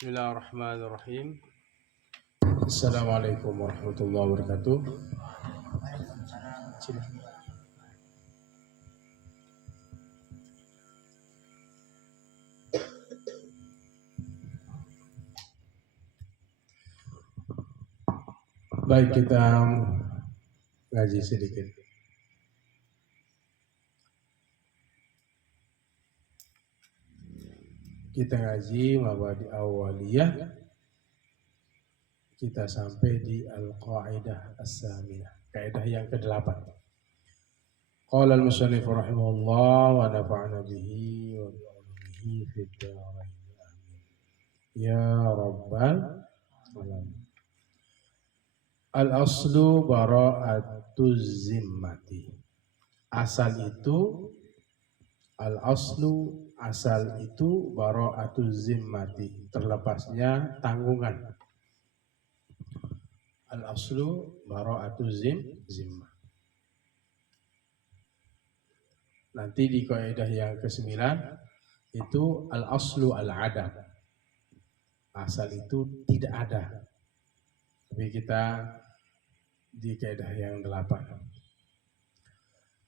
Bismillahirrahmanirrahim. Assalamualaikum warahmatullahi wabarakatuh. Baik, kita ngaji sedikit. Kita ngaji mabadi awaliyah. Kita sampai di al-qaidah as-saminah, kaidah yang ke-8. Qala al-musannif rahimahullah wa nafa'na bihi wa bi ulumihi fid dharain. Amin. Ya rabbal alamin. Al-aslu bara'atuz zimmati. Asal itu al-aslu, asal itu bara'atuz zimmati, terlepasnya tanggungan. Al-aslu bara'atuz zimmah. Nanti di kaidah yang ke-9 itu al-aslu al-adam. Asal itu tidak ada. Tapi kita di kaidah yang 8.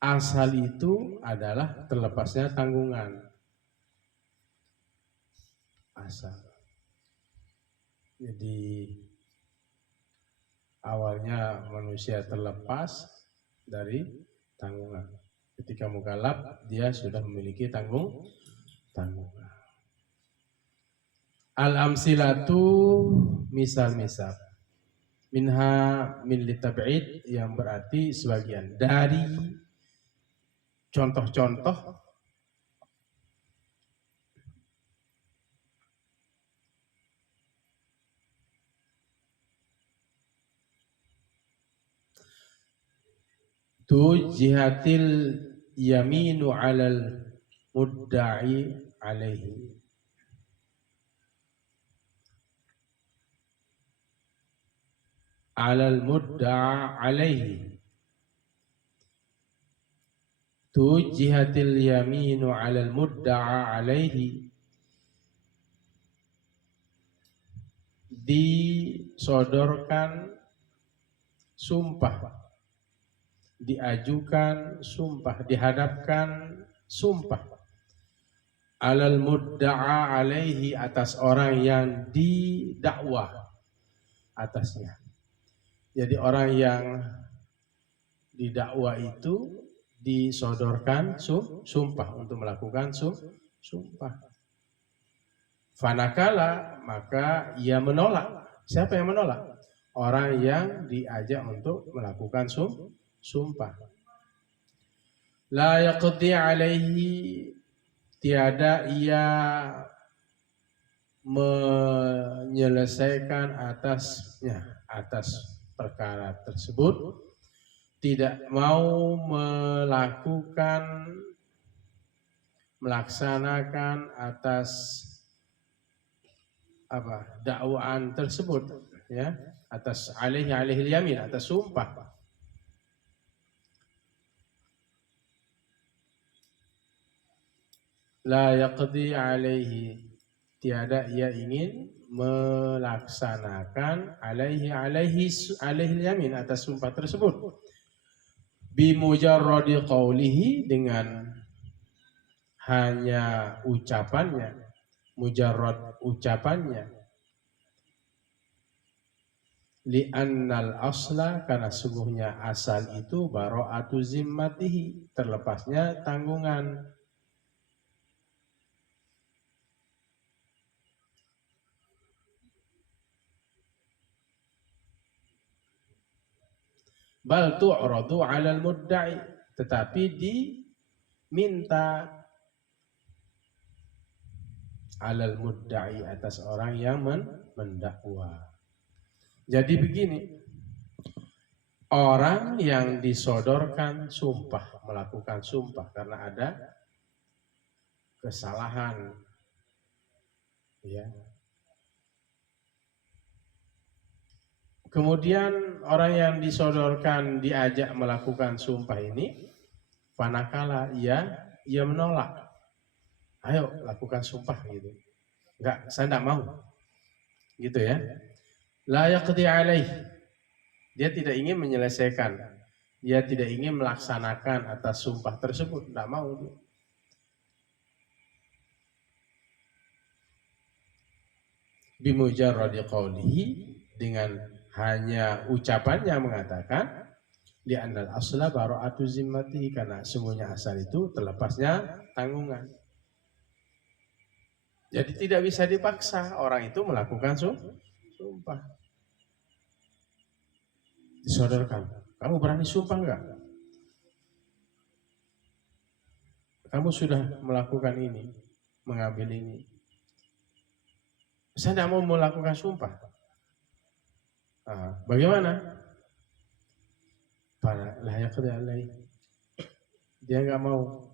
Asal itu adalah terlepasnya tanggungan. Asal. Jadi awalnya manusia terlepas dari tanggungan. Ketika mukallaf dia sudah memiliki tanggungan. Al-amsilatu, misal-misal. Minha min litab'id, yang berarti sebagian dari contoh-contoh tu jihatil yaminu alal mudda'i alaihi. Alal mudda'a alaihi. Tu jihatil yaminu alal mudda'a alaihi. Disodorkan sumpah, diajukan sumpah, dihadapkan sumpah alal mudda'a alaihi, atas orang yang didakwah atasnya. Jadi orang yang didakwa itu disodorkan sumpah untuk melakukan sumpah. Fanakala, maka ia menolak. Siapa yang menolak? Orang yang diajak untuk melakukan sumpah. La yaqdi alaihi, tiada ia menyelesaikan atasnya, atas perkara tersebut, tidak mau melaksanakan atas dakwaan tersebut, ya, atas alaihi yamin, atas sumpah. La yaqdi alaihi, tiada ia ingin melaksanakan alaihi yamin, atas sumpah tersebut. Bi mujarradi qawlihi, dengan hanya ucapannya, mujarrad ucapannya. Li'annal asla, karena sungguhnya asal itu bara'atu zimmatihi, terlepasnya tanggungan. Bal tu'radu 'alal mudda'i, tetapi diminta 'alal mudda'i, atas orang yang mendakwa. Jadi begini, orang yang disodorkan sumpah, melakukan sumpah karena ada kesalahan, ya. Kemudian orang yang disodorkan diajak melakukan sumpah ini, fanakala, ia menolak. Ayo lakukan sumpah gitu. Enggak, saya enggak mau. gitu ya. La yaqdi alaih, dia tidak ingin menyelesaikan, dia tidak ingin melaksanakan atas sumpah tersebut, tidak mau dia. Bimujarradi qawlihi, dengan hanya ucapannya mengatakan di annal asla bara'atu zimmati, karena semuanya asal itu terlepasnya tanggungan. Jadi tidak bisa dipaksa orang itu melakukan sumpah. Disodorkan, kamu berani sumpah enggak? Kamu sudah melakukan ini, mengambil ini. Saya tidak mau melakukan sumpah. Nah, bagaimana? Para layak alai, dia nggak mau.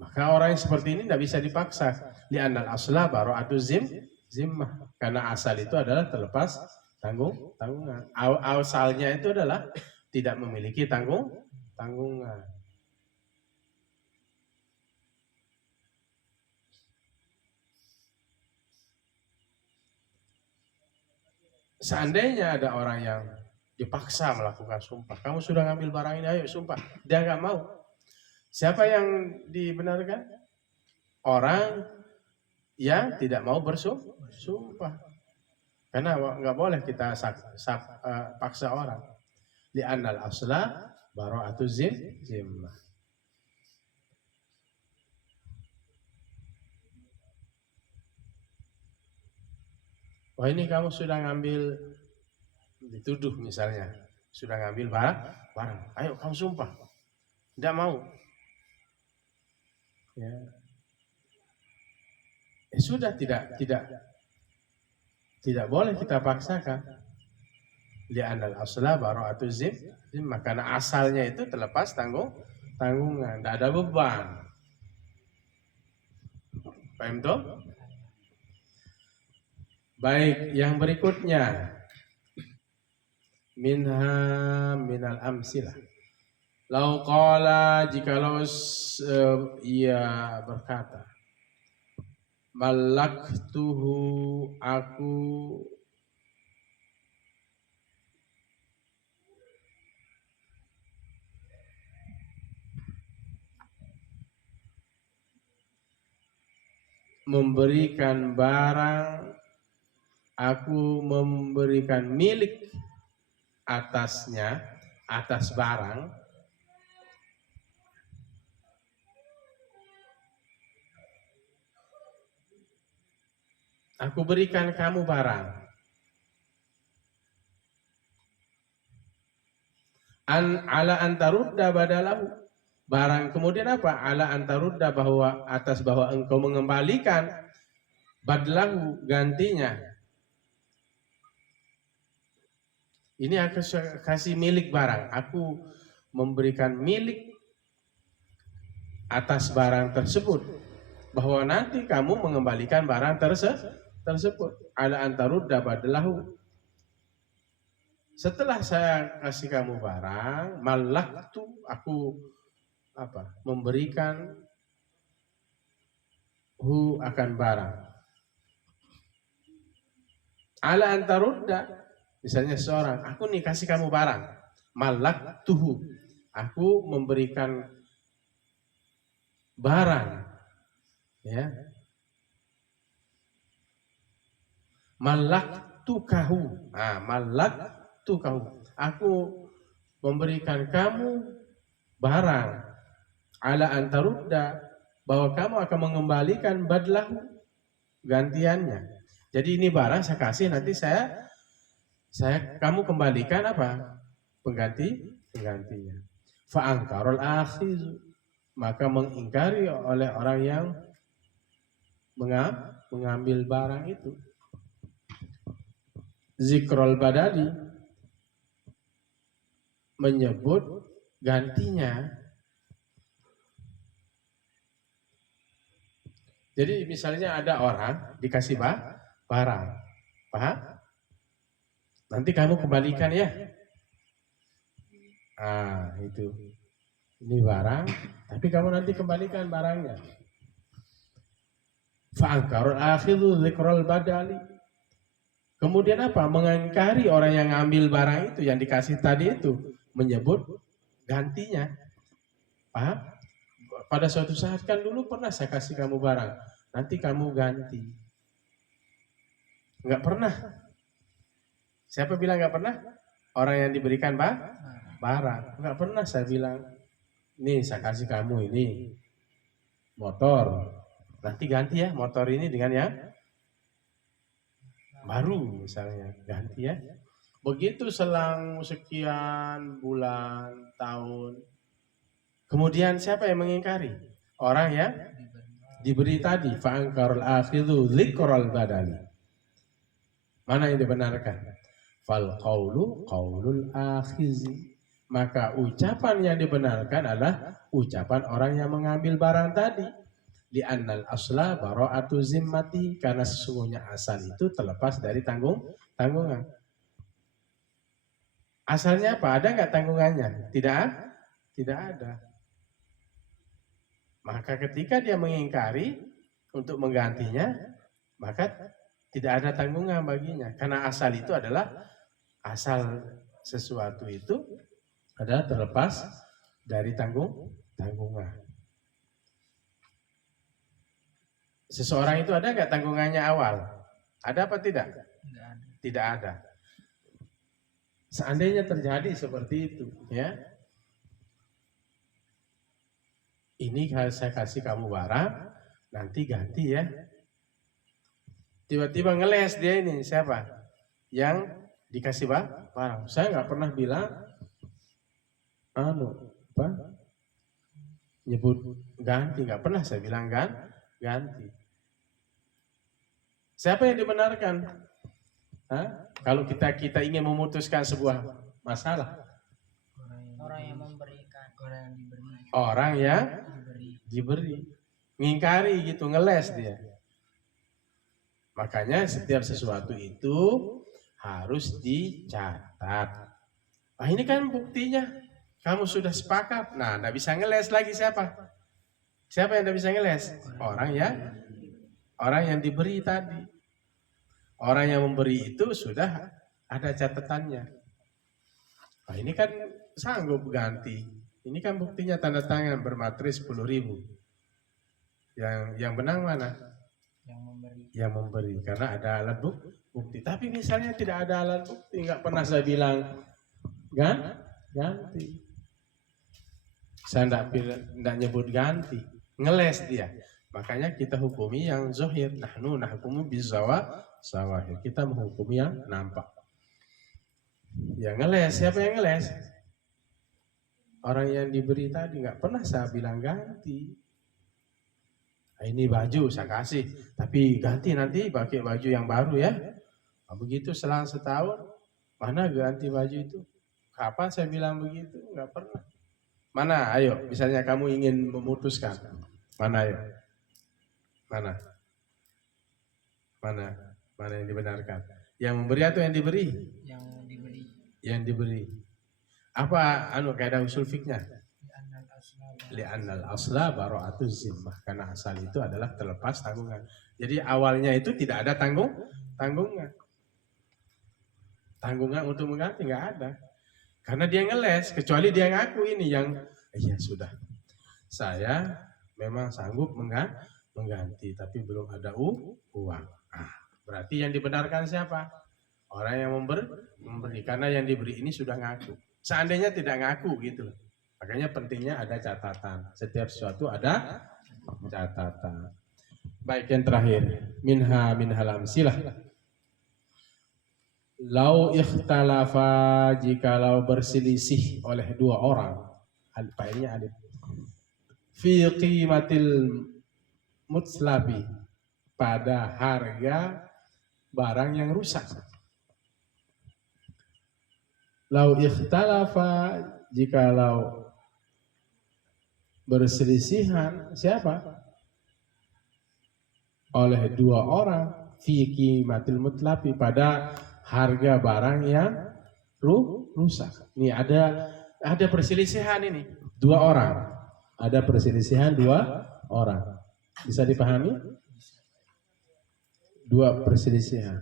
Maka orang yang seperti ini tidak bisa dipaksa. Li'annal asla bara'atu zimmah, karena asal itu adalah terlepas tanggungan. Asalnya itu adalah tidak memiliki tanggungan. Seandainya ada orang yang dipaksa melakukan sumpah, kamu sudah ngambil barang ini, ayo sumpah, dia nggak mau. Siapa yang dibenarkan? Orang yang tidak mau bersumpah. Karena nggak boleh kita paksa orang. Li'annal asla bara'atu zimmah. Wah, ini kamu sudah ngambil, dituduh misalnya, sudah ngambil barang, ayo kamu sumpah, tidak mau. Ya. Sudah tidak boleh kita paksakan. Li'annal asla bara'atu zimmah, karena asalnya itu terlepas tanggungan, tidak ada beban. Paham toh? Baik, yang berikutnya minal amsilah. Lau qala, jikalau ia berkata, malaktuhu, aku memberikan barang, aku memberikan milik atasnya, atas barang, aku berikan kamu barang, ala antarudda badalahu, barang kemudian apa? Ala antarudda, bahwa atas bahwa engkau mengembalikan badlahu, gantinya. Ini aku kasih milik barang, aku memberikan milik atas barang tersebut, bahwa nanti kamu mengembalikan barang tersebut. Ala antarudda badalahu, setelah saya kasih kamu barang, malaktu, aku memberikan akan barang. Ala antarudda, misalnya seorang, aku nih kasih kamu barang, malaktuhu, aku memberikan barang, ya, malaktukahu, malaktukahu, aku memberikan kamu barang, ala antarudda, bahwa kamu akan mengembalikan badlahu, gantiannya. Jadi ini barang saya kasih, nanti kamu kembalikan apa? Penggantinya. Fa'angkarul akhiz, maka mengingkari oleh orang yang mengambil barang itu. Zikrul badali, menyebut gantinya. Jadi misalnya ada orang dikasih barang, paham? Nanti kamu kembalikan ya. Itu. Ini barang, tapi kamu nanti kembalikan barangnya. Fa'angkarul akhidhu dzikral badali. Kemudian apa? Mengingkari orang yang ngambil barang itu, yang dikasih tadi itu, menyebut gantinya. Paham? Pada suatu saat kan dulu pernah saya kasih kamu barang, nanti kamu ganti. Enggak pernah. Siapa bilang enggak pernah? Orang yang diberikan barang. Enggak pernah saya bilang, nih saya kasih kamu ini motor, nanti ganti ya motor ini dengan yang baru misalnya, ganti ya. Begitu selang sekian bulan, tahun, kemudian siapa yang mengingkari? Orang yang diberi tadi, fa'angkarul akhidhu dzikral badali. Mana yang dibenarkan? Fal qawlu qawlul akhizi. Maka ucapan yang dibenarkan adalah ucapan orang yang mengambil barang tadi. Di annal asla bara'atu zimmati, karena sesungguhnya asal itu terlepas dari tanggungan. Asalnya apa? Ada nggak tanggungannya? Tidak ada. Maka ketika dia mengingkari untuk menggantinya, maka tidak ada tanggungan baginya. Karena asal itu adalah asal sesuatu itu adalah terlepas dari tanggungan. Seseorang itu ada nggak tanggungannya awal? Ada apa tidak? Tidak ada. Seandainya terjadi seperti itu, ya. Ini saya kasih kamu barang, nanti ganti ya. Tiba-tiba ngeles dia ini, siapa? Yang dikasih barang. Saya nggak pernah bilang, nyebut ganti, nggak pernah saya bilang ganti. Siapa yang dibenarkan? Kalau kita ingin memutuskan sebuah masalah, orang yang memberikan, orang yang diberi, ngingkari gitu, ngeles dia. Makanya setiap sesuatu itu harus dicatat. Nah ini kan buktinya, kamu sudah sepakat. Nah, nggak bisa ngeles lagi siapa? Siapa yang nggak bisa ngeles? Orang yang diberi tadi. Orang yang memberi itu sudah ada catatannya. Nah ini kan sanggup ganti. Ini kan buktinya tanda tangan bermateri 10.000. Yang benang mana? Yang memberi, karena ada alat bukti. Tapi misalnya tidak ada alat bukti, nggak pernah saya bilang ganti. Saya tidak nyebut ganti, ngeles dia. Makanya kita hukumi yang zahir. Nahnu nahkumu bizawahir. Kita menghukumi yang nampak. Yang ngeles, siapa yang ngeles? Orang yang diberi tadi, nggak pernah saya bilang ganti. Ini baju saya kasih, tapi ganti nanti pakai baju yang baru ya. Nah, begitu selang setahun, mana ganti baju itu? Kapan saya bilang begitu? Nggak pernah. Mana? Ayo, misalnya kamu ingin memutuskan, mana ayo? Mana yang dibenarkan? Yang memberi atau yang diberi? Yang diberi. Apa kaidah usul fiknya? Li'annal asla bara'atu zimmah, karena asal itu adalah terlepas tanggungan. Jadi awalnya itu tidak ada tanggungan. Tanggungan untuk mengganti nggak ada. Karena dia ngeles, kecuali dia ngaku ini yang iya sudah. Saya memang sanggup mengganti, tapi belum ada uang. Berarti yang dibenarkan siapa? Orang yang memberi, karena yang diberi ini sudah ngaku. Seandainya tidak ngaku gitu loh. Makanya pentingnya ada catatan. Setiap sesuatu ada catatan. Baik, yang terakhir, minhal amsilah. Lau ikhtalafa, jikalau berselisih oleh dua orang, failnya alif, fi qimatil mutslabi, pada harga barang yang rusak. Lau ikhtalafa, jikalau berselisihan siapa? Oleh dua orang, fi qimatil mutlabi, pada harga barang yang rusak. Ini ada perselisihan ini. Dua orang. Ada perselisihan dua orang. Bisa dipahami? dua perselisihan.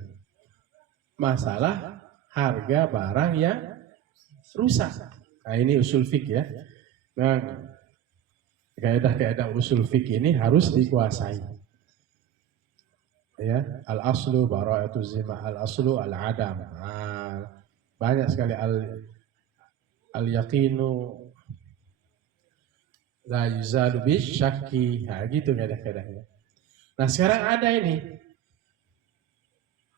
Masalah harga barang yang rusak. Nah ini usul fikih ya. Nah kaidah-kaidah usul fikih ini harus dikuasai. Ya, al aslu bara'atu zimah, al aslu al adam. Nah, banyak sekali al yaqinu la yuzalu bisyakki. Nah, gitu kaidah-kaidahnya. Nah, sekarang ada ini.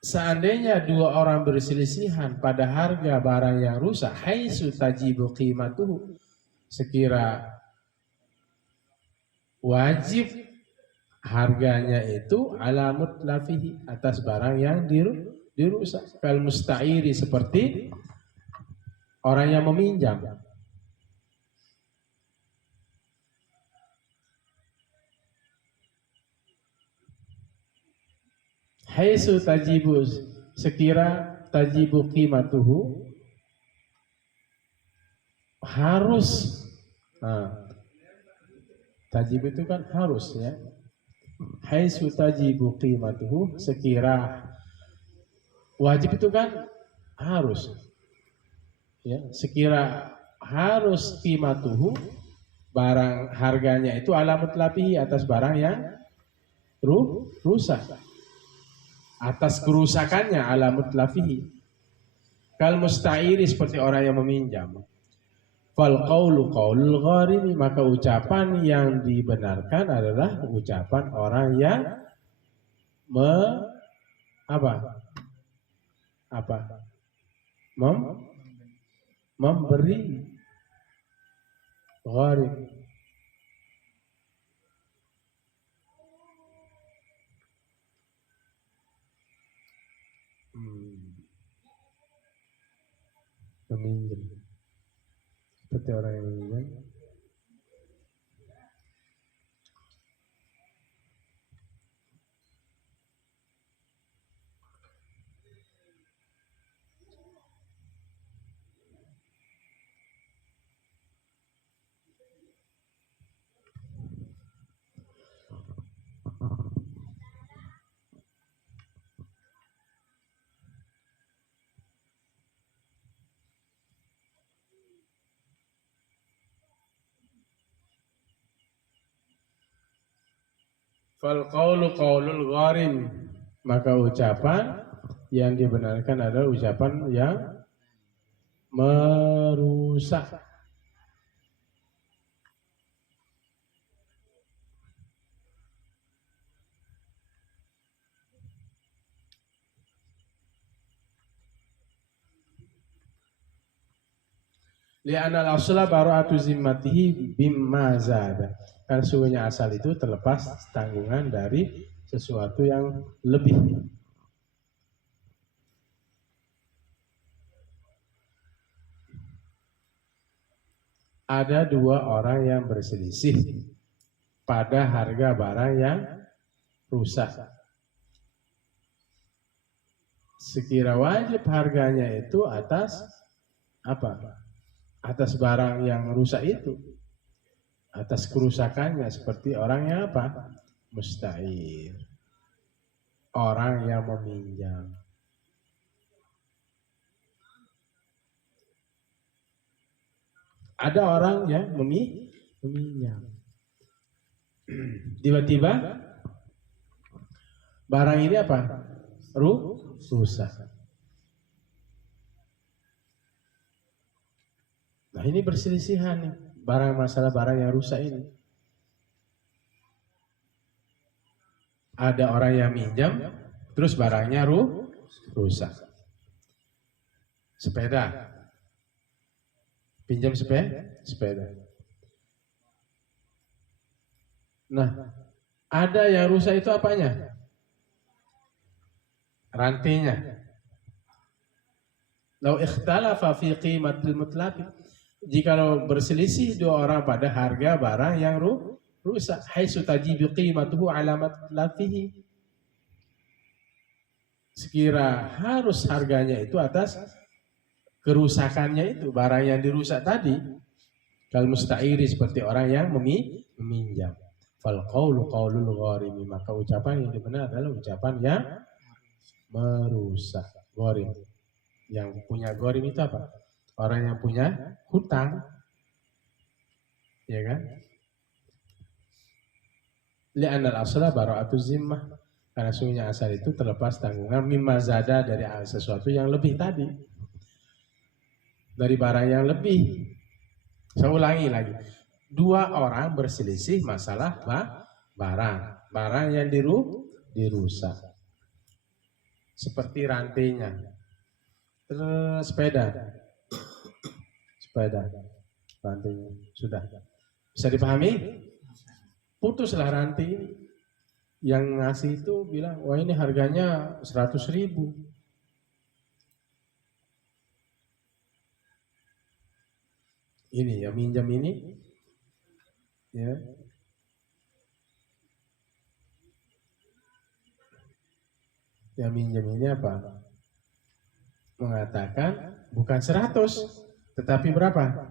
Seandainya dua orang berselisihan pada harga barang yang rusak, haitsu tajibu qimatuhu, sekira wajib harganya itu ala mutlafihi, atas barang yang dirusak. Kal musta'iri, seperti orang yang meminjam. Haitsu tajibu, sekira tajibu qimatuhu, harus. Nah, tajib itu kan harus ya. Haitsu tajibu qimatuhu, sekira wajib itu kan harus. Ya, sekira harus qimatuhu, barang harganya itu ala mutlafihi, atas barang yang rusak. Atas kerusakannya ala mutlafihi. Kal musta'iri, seperti orang yang meminjam. Fal qawlu qawlul gharimi, maka ucapan yang dibenarkan adalah ucapan orang yang memberi. Gharim. Meminjam. Seperti orang yang meminjam. Fal qawlu qawlul gharim, maka ucapan yang dibenarkan adalah ucapan yang merusak. Li'anna al-asla bara'atu zimmatihi bimma zada. Karena sungguhnya asal itu terlepas tanggungan dari sesuatu yang lebih. Ada dua orang yang berselisih pada harga barang yang rusak. Sekira wajib harganya itu atas atas barang yang rusak itu, atas kerusakannya, seperti orang yang musta'ir, orang yang meminjam. Ada orang yang meminjam, tiba-tiba barang ini rusak. Nah ini berselisihan nih, masalah barang yang rusak ini. Ada orang yang minjam, terus barangnya rusak. Sepeda, pinjam sepeda. Nah, ada yang rusak itu apanya? Rantainya. Lau ikhtalafa fi qimatil mutlaqi, jikalau berselisih dua orang pada harga barang yang rusak, haitsu tajibu qimatuhu ala matlafihi, sekira harus harganya itu atas kerusakannya itu, barang yang dirusak tadi. Kal musta'iri, seperti orang yang meminjam. Fal qawlu qawlul gharimi, maka ucapan yang benar adalah ucapan yang merusak. Gharim. Yang punya gharim itu apa? Orang yang punya hutang. Ya kan? Li'anal asla bara'atuz zimmah. Karena sungguhnya asal itu terlepas tanggungan mimma zada dari sesuatu yang lebih tadi. Dari barang yang lebih. Saya ulangi lagi. Dua orang berselisih masalah barang. Barang yang dirusak. Seperti rantainya. Terus sepeda. Rantainya. Sudah. Bisa dipahami? Putuslah rantai. Yang ngasih itu bilang, wah ini harganya 100.000. Ini yang minjam ini, ya. Yang minjam ini apa? Mengatakan bukan 100, tetapi berapa?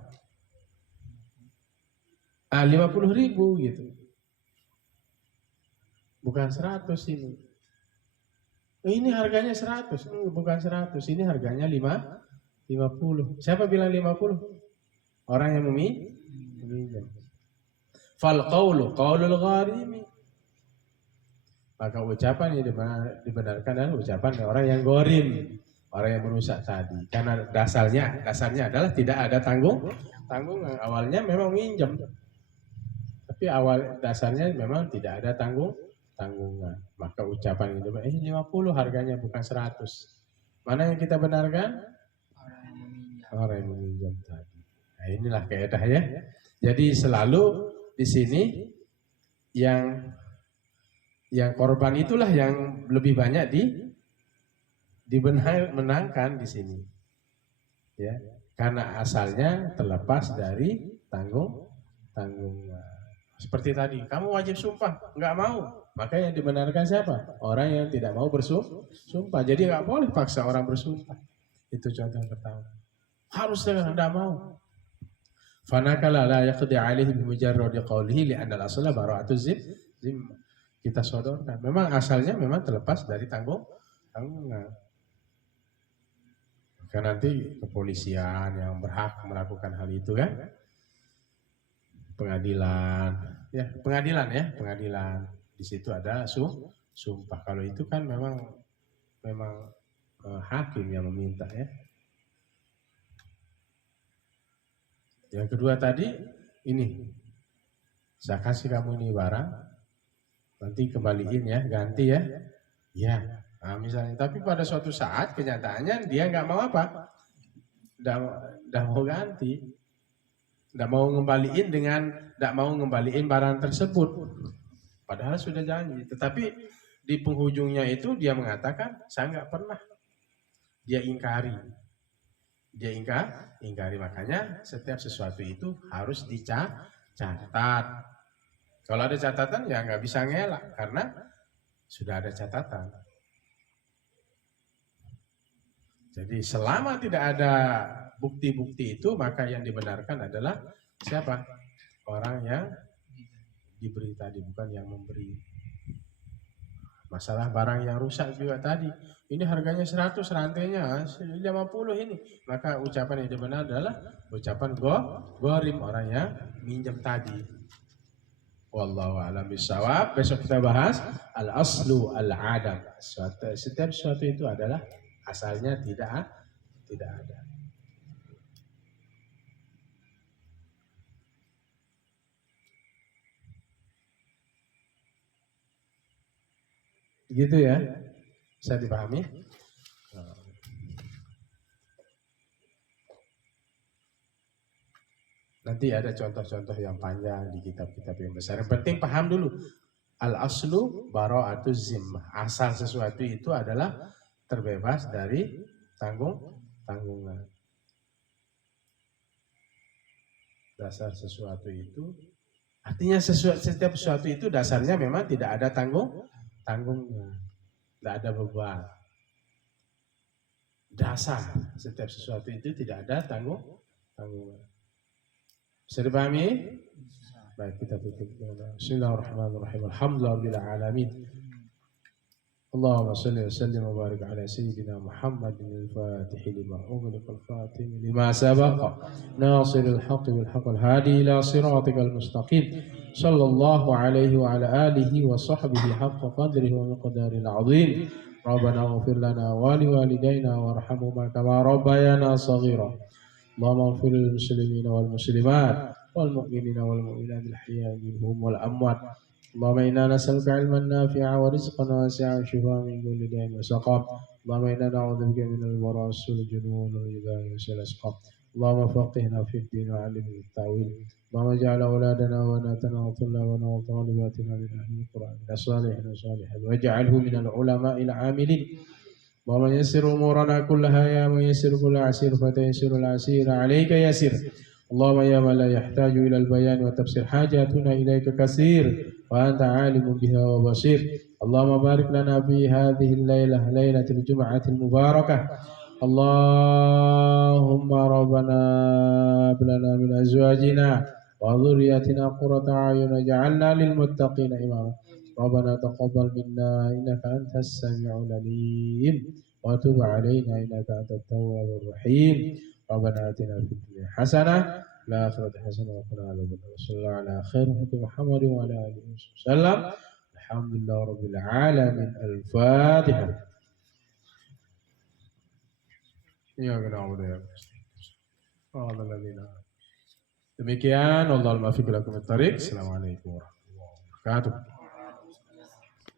50.000 gitu. Bukan 100 ini. Ini harganya 100, bukan 100. Ini harganya 50. Siapa bilang 50? Orang yang meminjam. Fal qawlu qawlul gharimi. Maka ucapan yang dibenarkan adalah ucapan orang yang gharim, orang yang merusak tadi. Karena dasarnya adalah tidak ada tanggungan. Awalnya memang minjam. Tapi awal dasarnya memang tidak ada tanggungan. Maka ucapan itu 50 harganya bukan 100. Mana yang kita benarkan? Orang yang meminjam tadi. Nah, inilah kaidah ya. Jadi selalu di sini yang korban itulah yang lebih banyak dimenangkan di sini. Ya, karena asalnya terlepas dari tanggungan. Seperti tadi, kamu wajib sumpah, nggak mau. Maka yang dibenarkan siapa? Orang yang tidak mau bersumpah. Jadi nggak boleh paksa orang bersumpah. Itu contoh yang pertama. Harus tidak mau. Fanakala la yaqdi alaihi bimujarradi qawlihi li'anna al-asla bara'atu zimmah. Kita sodorkan. Memang asalnya memang terlepas dari tanggungan. Maka nanti kepolisian yang berhak melakukan hal itu kan? Pengadilan. Di situ ada sumpah. Kalau itu kan memang hakim yang meminta ya. Yang kedua tadi ini, saya kasih kamu ini barang, nanti kembaliin ya, ganti ya. Ya, nah, misalnya. Tapi pada suatu saat kenyataannya dia nggak mau apa, nggak mau ganti. Tidak mau ngembaliin barang tersebut, padahal sudah janji. Tetapi di penghujungnya itu dia mengatakan saya nggak pernah. Dia ingkari. Makanya setiap sesuatu itu harus dicatat. Kalau ada catatan ya nggak bisa ngelak karena sudah ada catatan. Jadi selama tidak ada bukti-bukti itu, maka yang dibenarkan adalah siapa? Orang yang diberi tadi, bukan yang memberi. Masalah barang yang rusak juga tadi. Ini harganya 100, rantainya 50 ini. Maka ucapan yang dibenar adalah ucapan gharim, orang yang minjam tadi. Wallahu a'lam bishawab. Besok kita bahas al-aslu al-adam. Setiap sesuatu itu adalah asalnya tidak ada. Gitu ya, bisa dipahami? Nanti ada contoh-contoh yang panjang di kitab-kitab yang besar. Yang penting paham dulu. Al-aslu bara'atuz zimmah. Asal sesuatu itu adalah terbebas dari tanggungan. Dasar sesuatu itu, artinya setiap sesuatu itu dasarnya memang tidak ada tanggungan, tidak ada beban. Dasar setiap sesuatu itu tidak ada tanggungan. Bisa dipahami? Baik, kita tutup. Bismillahirrahmanirrahim. Alhamdulillahirabbil alamin. اللهم صل وسلم وبارك على سيدنا محمد الفاتح لما أغلق الخاتم لما سبق ناصر الحق بالحق الهادي إلى صراطك المستقيم صلى الله عليه وعلى آله وصحبه حق قدره ومقدار العظيم. ربنا اغفر لنا ولوالدينا وارحمهما كما ربيانا صغيرا. اللهم اغفر للمسلمين والمسلمات والمؤمنين والمؤمنات الأحياء منهم والأموات. اللهم إنا نسألك علما نافعا ورزقا واسعا وشفاء من كل داء وسقام. اللهم إنا نعوذ بك من البراس والجنون والجبال والأسقام. اللهم فقهنا في الدين وعلمنا التأويل. اللهم اجعل أولادنا وبناتنا وطلابنا وطالباتنا من أهل القرآن من الصالحين والصالحات واجعله من العلماء العاملين. اللهم يسر أمورنا كلها يا من يسر كل عسير فتيسر العسير عليك يسير. اللهم يا من لا يحتاج إلى البيان والتفسير حاجاتنا إليك كثير وأنت عالم بها وبصير. اللهم بارك لنا في هذه الليلة ليلة الجمعة المباركة. اللهم ربنا هب لنا من أزواجنا وذرياتنا قرة أعين واجعلنا للمتقين إماما. ربنا تقبل منا إنك أنت السميع العليم وتب علينا إنك أنت التواب الرحيم. ربنا آتنا في الدنيا حسنة وفي الآخرة حسنة وقنا عذاب النار. صلى الله على خير خلق محمد وعلى آله وسلم. الحمد لله رب العالمين. الفاتحة. إياك نعبد وإياك نستعين. Demikian, Allahumma fiqh lakum at-tariq. Assalamualaikum warahmatullahi wabarakatuh.